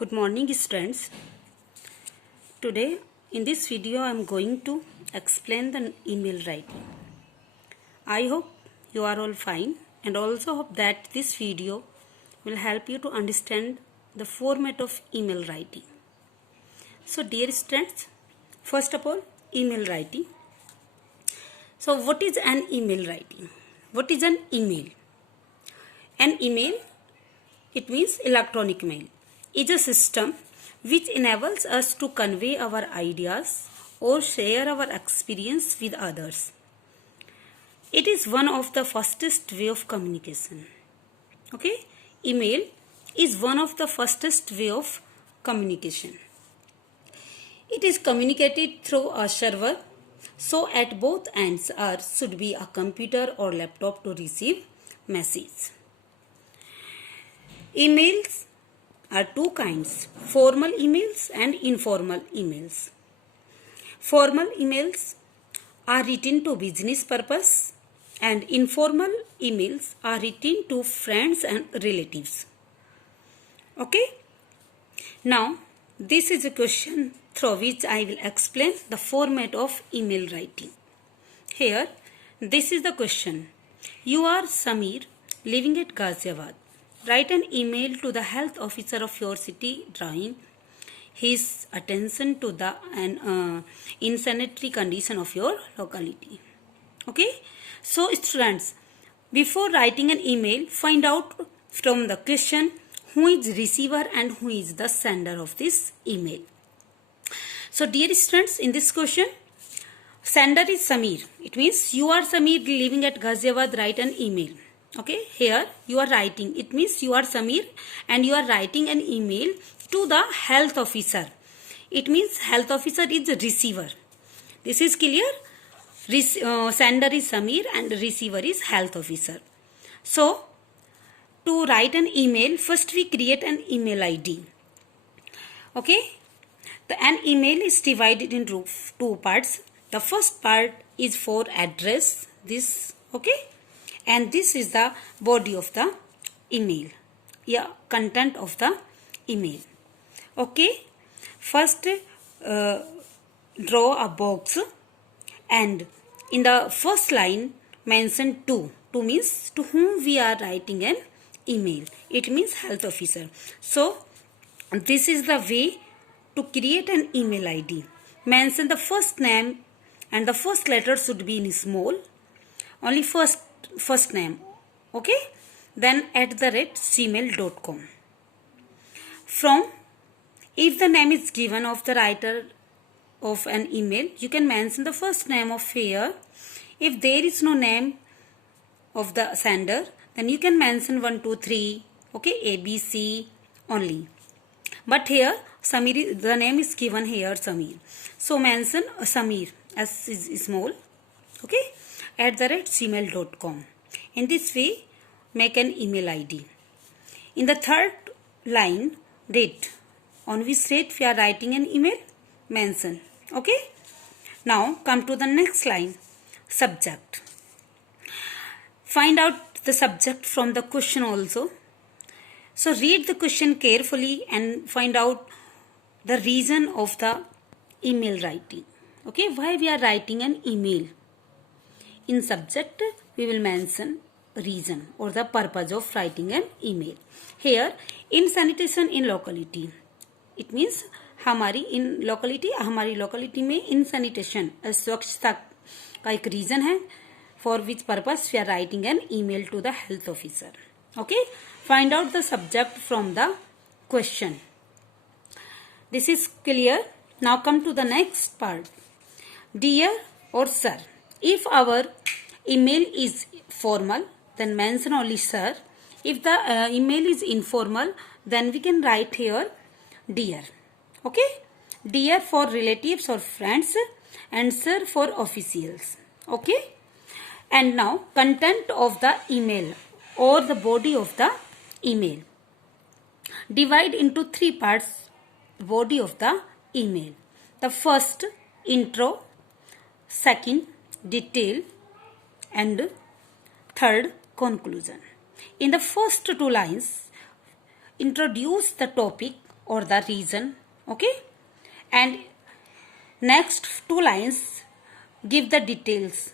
Good morning students. Today in this video I am going to explain the email writing. I hope you are all fine and also hope that this video will help you to understand the format of email writing. So dear students, first of all email writing. So what is an email writing? What is an email? An email, it means electronic mail, is a system which enables us to convey our ideas or share our experience with others. It is one of the fastest way of communication. Okay, email is one of the fastest way of communication. It is communicated through a server, so at both ends should be a computer or laptop to receive message. Emails are two kinds, formal emails and informal emails. Formal emails are written to business purpose and informal emails are written to friends and relatives. Okay? Now, this is a question through which I will explain the format of email writing. Here, this is the question. You are Samir, living at Ghaziabad. Write an email to the health officer of your city, drawing his attention to the insanitary condition of your locality. Okay? So students, before writing an email, find out from the question who is receiver and who is the sender of this email. So dear students, in this question, sender is Samir. It means you are Samir living at Ghaziabad, write an email. Okay, here you are writing, it means you are Samir and you are writing an email to the health officer. It means health officer is the receiver. This is clear? Sender is Samir and receiver is health officer. So, to write an email, first we create an email ID. Okay, an email is divided into two parts. The first part is for address, this, okay, and this is the body of the email, content of the email. Okay, first draw a box and in the first line mention to means to whom we are writing an email. It means health officer. So this is the way to create an email ID. Mention the first name and the first letter should be in small, only first name. Okay, then @gmail.com. From, if the name is given of the writer of an email, you can mention the first name of here. If there is no name of the sender, then you can mention 1, 2, 3, okay, ABC only. But here Samir, the name is given here Samir, so mention Samir as is small, okay, @gmail.com. In this way, make an email ID. In the third line, date, on which date we are writing an email, mention. Okay. Now come to the next line, subject. Find out the subject from the question also. So read the question carefully and find out the reason of the email writing. Okay, why we are writing an email. In subject, we will mention reason or the purpose of writing an email. Here, in sanitation in locality, it means हमारी locality में in sanitation स्वच्छता का एक reason है, for which purpose we are writing an email to the health officer. Okay, find out the subject from the question. This is clear. Now come to the next part. Dear or sir. If our email is formal, then mention only sir. If the email is informal, then we can write here dear. Okay, dear for relatives or friends and sir for officials. Okay, and now content of the email or the body of the email. Divide into three parts body of the email. The first, intro, second, detail, and third, conclusion. In the first two lines, introduce the topic or the reason. Okay, and next two lines give the details,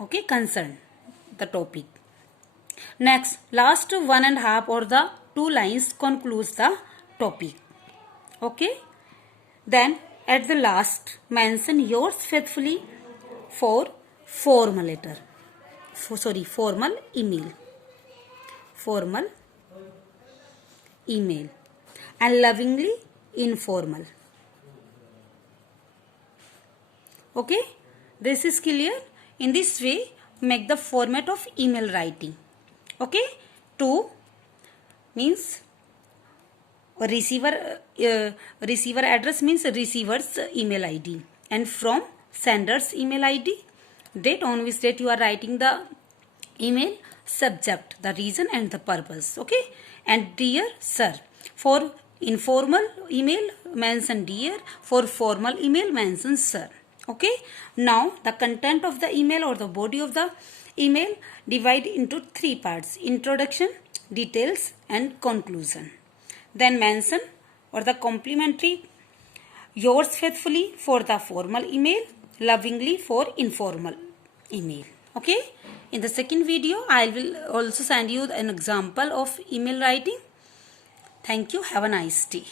okay, concern the topic. Next, last one and a half or the two lines concludes the topic. Okay, then at the last mention yours faithfully for formal letter, formal email, formal email, and lovingly informal. Okay, this is clear. In this way, make the format of email writing. Okay, to means receiver address means receiver's email ID, and from sender's email ID, date on which date you are writing the email, subject, the reason and the purpose. Okay, and dear sir. For informal email mention dear, for formal email mention sir. Okay, now the content of the email or the body of the email divide into three parts: introduction, details and conclusion. Then mention or the complimentary yours faithfully for the formal email, lovingly for informal email. Okay, in the second video I will also send you an example of email writing. Thank you. Have a nice day.